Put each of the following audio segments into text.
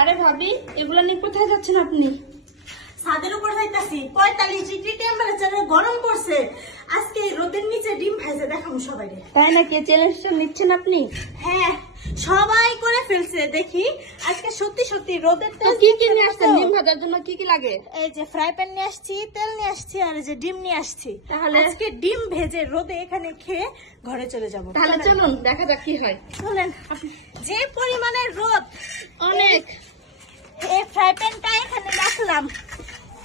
আরে ভাবি, এগুলা নিয়ে কোথায় যাচ্ছেন আপনি? ছাদের উপর যাইতাছি। 45 ডিগ্রি টেম্পারেচারে গরম পড়ছে। আজকে রোদের নিচে ডিম ভাজা দেখাবো সবাইকে। তাই নাকি? চ্যালেঞ্জটা নিচ্ছেন আপনি? হ্যাঁ, সবাই করে ফেলছে। দেখি আজকে সত্যি সত্যি রোদের তো কি কি নিয়ে আসছেন? ডিম ভাজার জন্য কি কি লাগে? এই যে ফ্রাই প্যান নিয়ে আসছি, তেল নিয়ে আসছি, আর এই যে ডিম নিয়ে আসছি। তাহলে আজকে ডিম ভেজে রোদে এখানে খেয়ে ঘরে চলে যাব। তাহলে চলুন দেখা যাক কি হয়। চলেন। যে পরিমাণের রোদ, অনেক। এই ফ্রাই প্যানটা এখানে রাখলাম,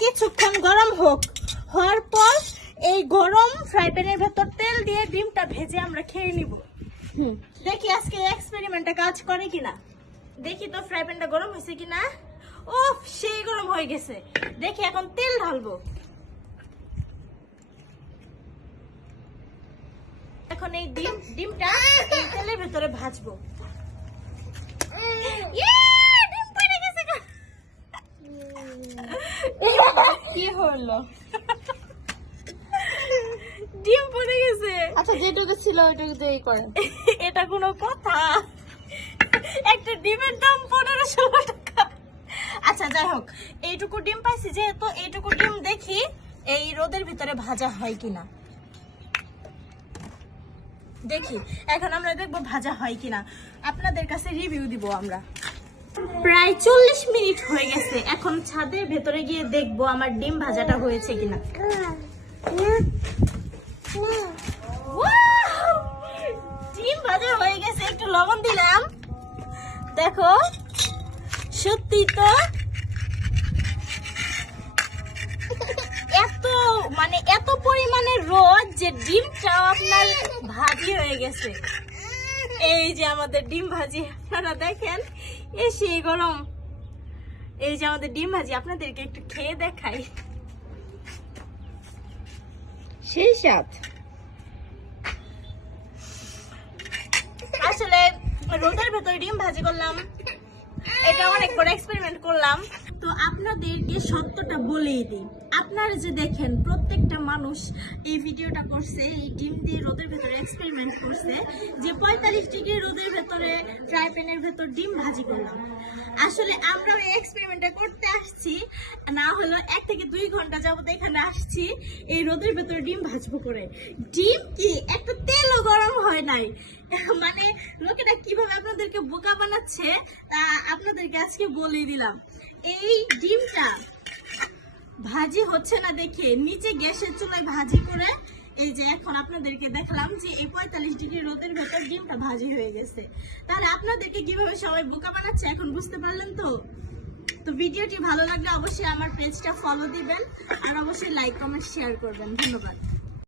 কিছুক্ষণ গরম হোক। হওয়ার পর এই গরম ফ্রাই প্যানের ভেতর তেল দিয়ে ডিমটা ভেজে আমরা খেয়ে নিব। দেখি আজকে এক্সপেরিমেন্টটা কাজ করে কিনা। দেখি তো ফ্রাই প্যানটা গরম হয়েছে কিনা। ও, সেই গরম হয়ে গেছে। দেখি এখন তেল ঢালবো। এখন এই ডিমটা এই তেলের ভেতরে ভাজবো। ডিম পড়ে গেছে গো। কি হলো? ডিম পড়ে গেছে। আচ্ছা, যেটুকু ছিল ওইটুকু দিয়েই করেন। এটা কোনো কথা? একটা ডিমের দাম 1500 টাকা। আচ্ছা যাই হোক, এইটুকু ডিম পাইছি যেহেতু, এইটুকু ডিম দেখি এই রোদের ভিতরে ভাজা হয় কিনা। দেখি এখন আমরা দেখবো ভাজা হয় কিনা, আপনাদের কাছে রিভিউ দিব আমরা। প্রায় 40 মিনিট হয়ে গেছে। এখন ছাদের ভেতরে গিয়ে দেখবো আমার ডিম ভাজাটা হয়েছে কিনা। Wow! ডিম ভাজা হয়ে গেছে, একটু লবণ দিলাম। দেখো, সত্যি তো এত পরিমাণে রোদ যে ডিমটাও আপনার ভাজি হয়ে গেছে। এই যে আমাদের ডিম ভাজি, আপনারা দেখেন, সেই গরম। এই যে আমাদের ডিম ভাজি, আপনাদেরকে একটু খেয়ে দেখাই। সেই স্বাদ। আসলে রোদের ভেতরে ডিম ভাজি করলাম, এটা অনেক বড় এক্সপেরিমেন্ট করলাম। তো আপনাদেরকে সত্যটা বলেই দিই, আপনারা যে দেখেন প্রত্যেকটা মানুষ এই ভিডিওটা করছে, এই ডিম দিয়ে রোদের ভেতরে এক্সপেরিমেন্ট করছে যে 45 ডিগ্রি রোদের ভেতরে ফ্রাই প্যানের ভেতর ডিম ভাজি করলাম। আসলে আমরা এই এক্সপেরিমেন্টটা করতে আসছি, না হলো 1 থেকে 2 ঘন্টা যাবত এখানে আসছি এই রোদের ভেতরে ডিম ভাজবো করে। ডিম কি একটা তেলও গরম হয় নাই। মানে লোকেরা কিভাবে আপনাদেরকে বোকা বানাচ্ছে তা আপনাদেরকে আজকে বলে দিলাম। এই ডিমটা ভাজি হচ্ছে না দেখে নিচে গ্যাসের চুলায় ভাজি করে এই যে এখন আপনাদেরকে দেখলাম যে এই 45 ডিগ্রি রোদের ভেতর ডিমটা ভাজি হয়ে গেছে। তাহলে আপনাদেরকে কিভাবে সবাই বোকা বানাচ্ছে এখন বুঝতে পারলেন তো? তো ভিডিওটি ভালো লাগলে অবশ্যই আমার পেজটা ফলো দিবেন, আর অবশ্যই লাইক কমেন্ট শেয়ার করবেন। ধন্যবাদ।